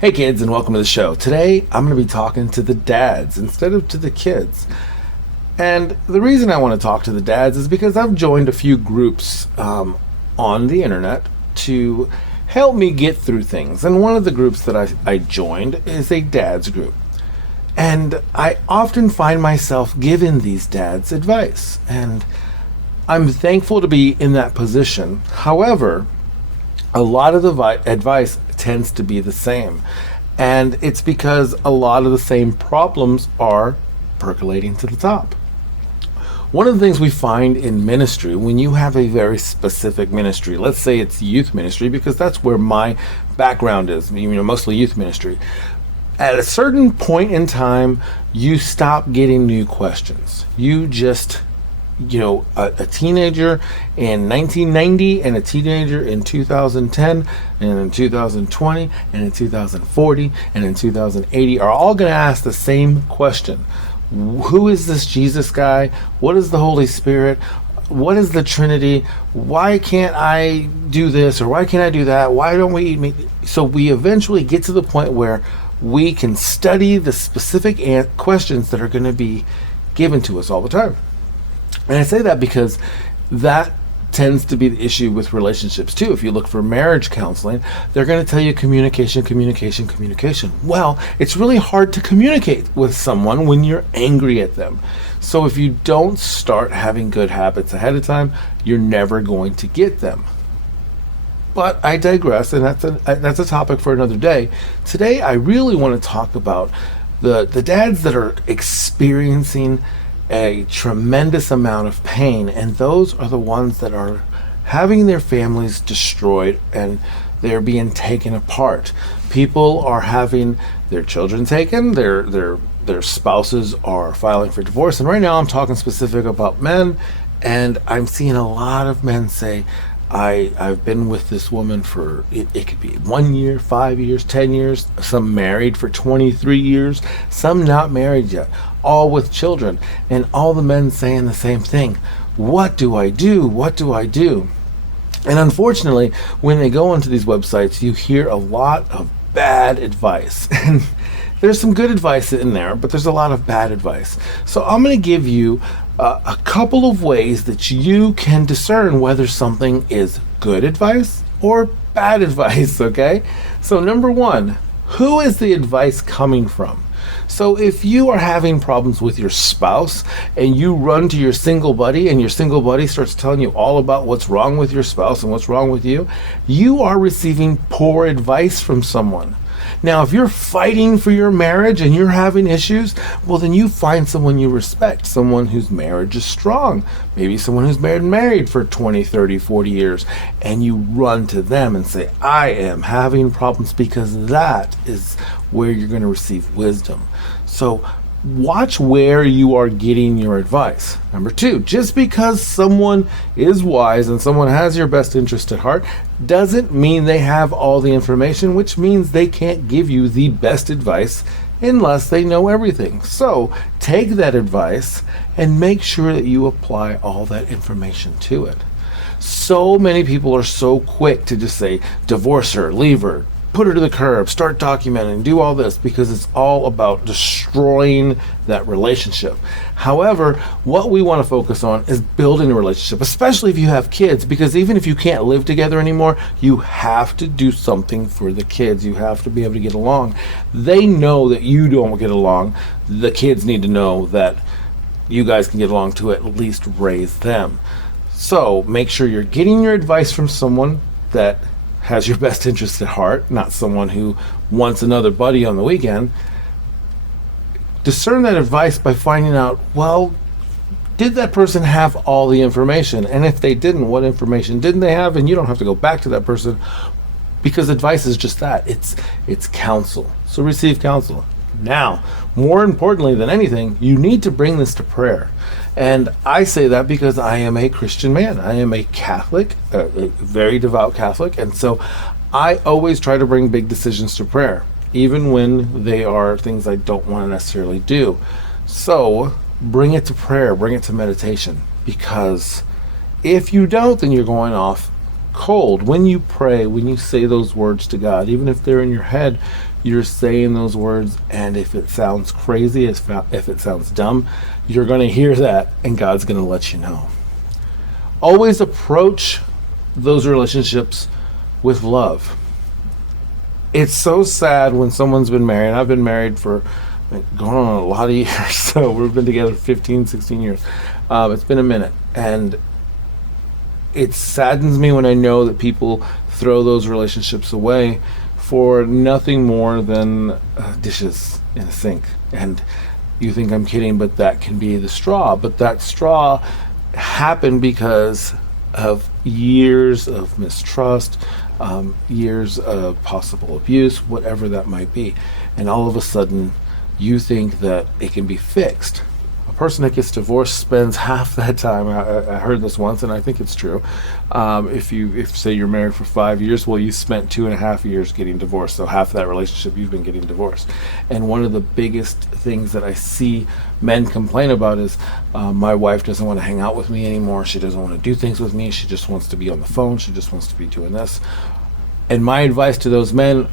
Hey kids, and welcome to the show. Today I'm going to be talking to the dads instead of to the kids. And the reason I want to talk to the dads is because I've joined a few groups on the internet to help me get through things. And one of the groups that I joined is a dads group. And I often find myself giving these dads advice. And I'm thankful to be in that position. However, a lot of the advice tends to be the same. And it's because a lot of the same problems are percolating to the top. One of the things we find in ministry, when you have a very specific ministry, let's say it's youth ministry, because that's where my background is, mostly youth ministry. At a certain point in time, you stop getting new questions. You just a teenager in 1990 and a teenager in 2010 and in 2020 and in 2040 and in 2080 are all going to ask the same question. Who is this Jesus guy? What is the Holy Spirit? What is the Trinity? Why can't I do this or why can't I do that? Why don't we eat meat? So we eventually get to the point where we can study the specific questions that are going to be given to us all the time. And I say that because that tends to be the issue with relationships too. If you look for marriage counseling, they're going to tell you communication. Well, it's really hard to communicate with someone when you're angry at them. So if you don't start having good habits ahead of time, you're never going to get them. But I digress, and that's a topic for another day. Today, I really want to talk about the dads that are experiencing a tremendous amount of pain, and those are the ones that are having their families destroyed and they're being taken apart. People are having their children taken, their spouses are filing for divorce, and right now I'm talking specific about men, and I'm seeing a lot of men say, I've been with this woman for, it could be 1 year, 5 years, 10 years, some married for 23 years, some not married yet, all with children, and all the men saying the same thing. What do I do? What do I do? And unfortunately, when they go onto these websites, you hear a lot of bad advice. And there's some good advice in there, but there's a lot of bad advice. So I'm going to give you a couple of ways that you can discern whether something is good advice or bad advice, okay? So number one, who is the advice coming from? So if you are having problems with your spouse and you run to your single buddy and your single buddy starts telling you all about what's wrong with your spouse and what's wrong with you, you are receiving poor advice from someone. Now, if you're fighting for your marriage and you're having issues, well, then you find someone you respect, someone whose marriage is strong, maybe someone who's married for 20, 30, 40 years, and you run to them and say, I am having problems, because that is where you're going to receive wisdom. So watch where you are getting your advice. Number two, just because someone is wise and someone has your best interest at heart doesn't mean they have all the information, which means they can't give you the best advice unless they know everything. So take that advice and make sure that you apply all that information to it. So many people are so quick to just say, divorce her, leave her, put her to the curb, start documenting, do all this, because it's all about destroying that relationship. However, what we want to focus on is building a relationship, especially if you have kids, because even if you can't live together anymore, you have to do something for the kids. You have to be able to get along. They know that you don't get along. The kids need to know that you guys can get along to at least raise them. So make sure you're getting your advice from someone that has your best interest at heart, not someone who wants another buddy on the weekend. Discern that advice by finding out, well, did that person have all the information? And if they didn't, what information didn't they have? And you don't have to go back to that person, because advice is just that. It's counsel. So receive counsel. Now, more importantly than anything, you need to bring this to prayer. And I say that because I am a Christian man. I am a Catholic, a very devout Catholic. And so I always try to bring big decisions to prayer, even when they are things I don't want to necessarily do. So bring it to prayer, bring it to meditation, because if you don't, then you're going off cold. When you pray, when you say those words to God, even if they're in your head, you're saying those words, and if it sounds crazy, if it sounds dumb, you're going to hear that, and God's going to let you know. Always approach those relationships with love. It's so sad when someone's been married. I've been married for going on a lot of years, so we've been together 15, 16 years. It's been a minute, and it saddens me when I know that people throw those relationships away for nothing more than dishes in a sink. And you think I'm kidding, but that can be the straw. But that straw happened because of years of mistrust, years of possible abuse, whatever that might be. And all of a sudden, you think that it can be fixed. A person that gets divorced spends half that time. I heard this once, and I think it's true. If say you're married for 5 years, well, you spent 2.5 years getting divorced. So half of that relationship, you've been getting divorced. And one of the biggest things that I see men complain about is, my wife doesn't want to hang out with me anymore. She doesn't want to do things with me. She just wants to be on the phone. She just wants to be doing this. And my advice to those men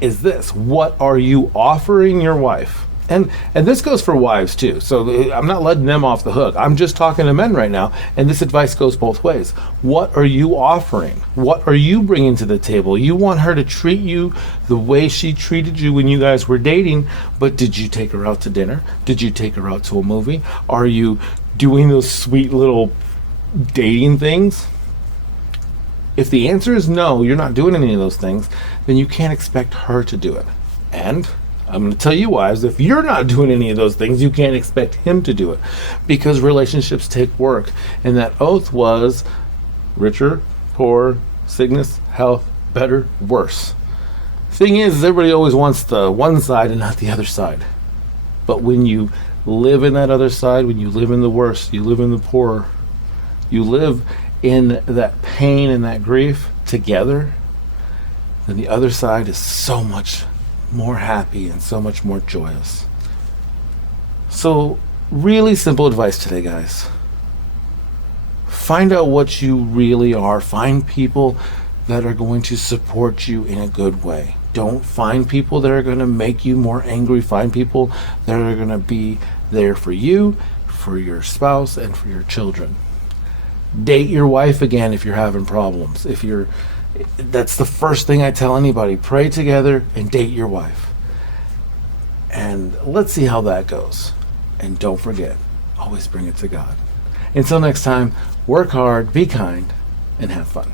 is this: what are you offering your wife? And this goes for wives too. So I'm not letting them off the hook. I'm just talking to men right now, and this advice goes both ways. What are you offering? What are you bringing to the table? You want her to treat you the way she treated you when you guys were dating, but did you take her out to dinner? Did you take her out to a movie? Are you doing those sweet little dating things? If the answer is no, you're not doing any of those things, then you can't expect her to do it. And I'm going to tell you, wives, if you're not doing any of those things, you can't expect him to do it, because relationships take work. And that oath was richer, poorer, sickness, health, better, worse. Thing is, everybody always wants the one side and not the other side. But when you live in that other side, when you live in the worst, you live in the poorer, you live in that pain and that grief together, then the other side is so much more happy and so much more joyous. So really simple advice today, guys. Find out what you really are. Find people that are going to support you in a good way. Don't find people that are going to make you more angry. Find people that are going to be there for you, for your spouse, and for your children. Date your wife again if you're having problems. That's the first thing I tell anybody. Pray together and date your wife. And let's see how that goes. And don't forget, always bring it to God. Until next time, work hard, be kind, and have fun.